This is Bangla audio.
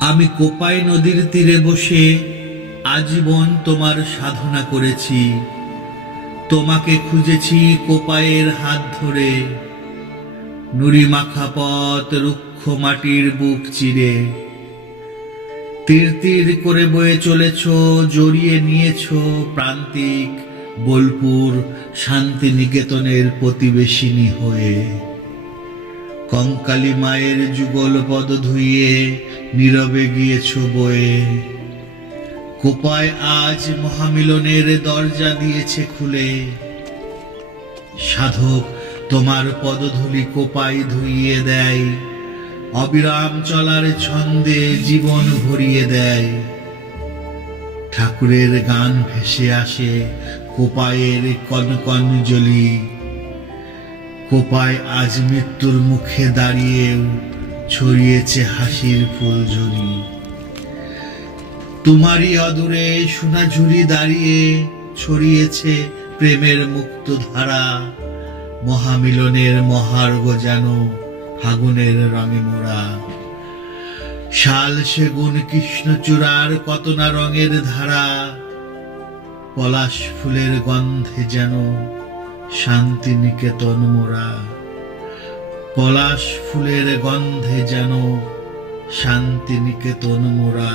আমি কোপাই নদীর তীরে বসে আজীবন তোমার সাধনা করেছি। তোমাকে খুঁজেছি কোপায়ের হাত ধরে। নুড়ি মাখা পথ রুক্ষ মাটির বুক চিরে। তীর তীর করে বয়ে চলেছ, জড়িয়ে নিয়েছ প্রান্তিক বোলপুর শান্তিনিকেতনের প্রতিবেশিনী হয়ে। কঙ্কালী মায়ের যুগল পদ ধুইয়ে নীরবে গিয়েছ বয়ে। কোপায় আজ মহামিলনের দরজা দিয়েছে খুলে। সাধক, তোমার পদধূলি কোপাই ধুইয়ে দেয়। অবিরাম চলার ছন্দে জীবন ভরিয়ে দেয়। ঠাকুরের গান ভেসে আসে কোপায়ের কনকন জলি কোপায় আজ মৃত্যুর মুখে দাঁড়িয়েও ছড়িয়েছে হাসির ফুলঝুরি তোমারই অদূরে সোনাঝুরি দাঁড়িয়ে ছড়িয়েছে প্রেমের মুক্ত ধারা মহামিলনের মহার্ঘ যেন ফাগুনের রঙে মোড়া। শাল সেগুন কৃষ্ণচূড়ার কত না রঙের ধারা, পলাশ ফুলের গন্ধে যেন শান্তি নিকেতন মোরা পলাশ ফুলের গন্ধে যেন শান্তি নিকেতন মোরা।